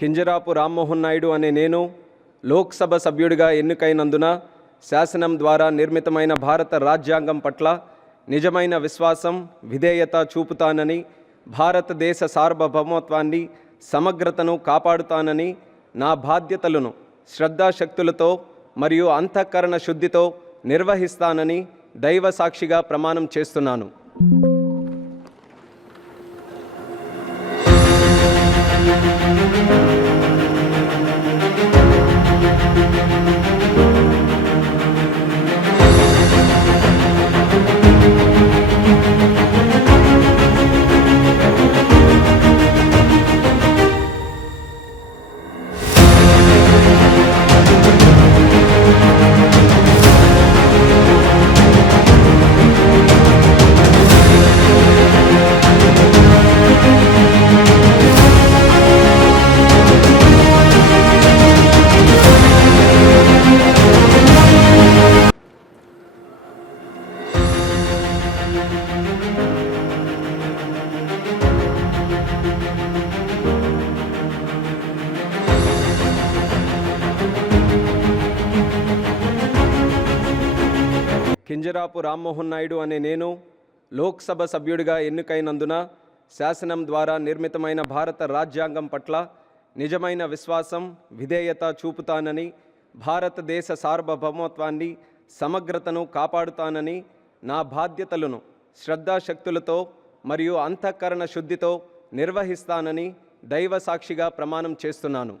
కింజరాపు రామ్మోహన్ నాయుడు అనే నేను లోక్సభ సభ్యుడిగా ఎన్నికైనందున శాసనం ద్వారా నిర్మితమైన భారత రాజ్యాంగం పట్ల నిజమైన విశ్వాసం, విధేయత చూపుతానని, భారతదేశ సార్వభౌమత్వాన్ని, సమగ్రతను కాపాడుతానని, నా బాధ్యతలను శ్రద్ధాశక్తులతో మరియు అంతఃకరణ శుద్ధితో నిర్వహిస్తానని దైవ సాక్షిగా ప్రమాణం చేస్తున్నాను. కింజరాపు రామ్మోహన్ నాయుడు అనే నేను లోక్సభ సభ్యుడిగా ఎన్నికైనందున శాసనం ద్వారా నిర్మితమైన భారత రాజ్యాంగం పట్ల నిజమైన విశ్వాసం, విధేయత చూపుతానని, భారతదేశ సార్వభౌమత్వాన్ని, సమగ్రతను కాపాడుతానని, నా బాధ్యతలను శ్రద్ధాశక్తులతో మరియు అంతఃకరణ శుద్ధితో నిర్వహిస్తానని దైవ సాక్షిగా ప్రమాణం చేస్తున్నాను.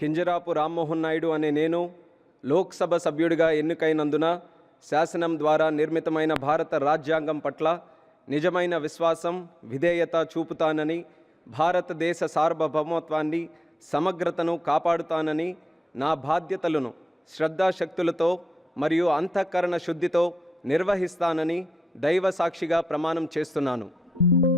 కింజరాపు రామ్మోహన్ నాయుడు అనే నేను లోక్సభ సభ్యుడిగా ఎన్నికైనందున శాసనం ద్వారా నిర్మితమైన భారత రాజ్యాంగం పట్ల నిజమైన విశ్వాసం, విధేయత చూపుతానని, భారతదేశ సార్వభౌమత్వాన్ని, సమగ్రతను కాపాడుతానని, నా బాధ్యతలను శ్రద్ధాశక్తులతో మరియు అంతఃకరణ శుద్ధితో నిర్వహిస్తానని దైవ సాక్షిగా ప్రమాణం చేస్తున్నాను.